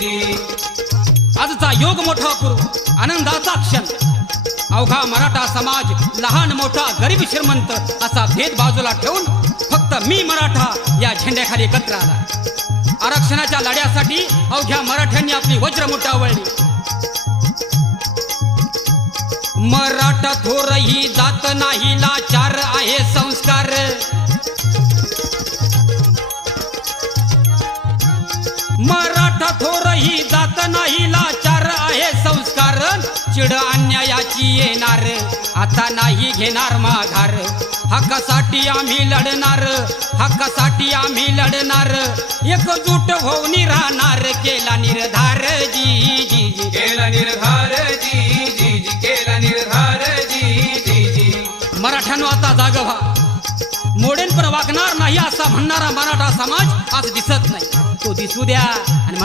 जी आजचा योग मोठा पूर्व आनंदाचा क्षण अवघा मराठा समाज लहान मोठा गरीब श्रीमंत असा भेद बाजूला ठेवून फक्त मी मराठा या झेंड्याखाली एकत्र आला आरक्षणाच्या लढ्यासाठी अवघ्या मराठ्यांनी आपली वज्रमुठा वळली मराठा थोर ही जात नाही लाचार आहे संस्कार मराठा थोर ही जात नाही लाचार आहे संस्कार चिड अन्यायाची येणार आता नाही घेणार माघार हक्कासाठी आम्ही लढणार हक्कासाठी आम्ही लढणार एकजूट होऊन राहणार केला निर्धार जी जी जी केला निर्धार जी जी जी केला निर्धार जी जी जी मराठ्यांनो आता जाग व्हा मोडेन पण वागणार नाही असा म्हणणारा मराठा समाज आज दिसत नाही तो दिसू द्या आणि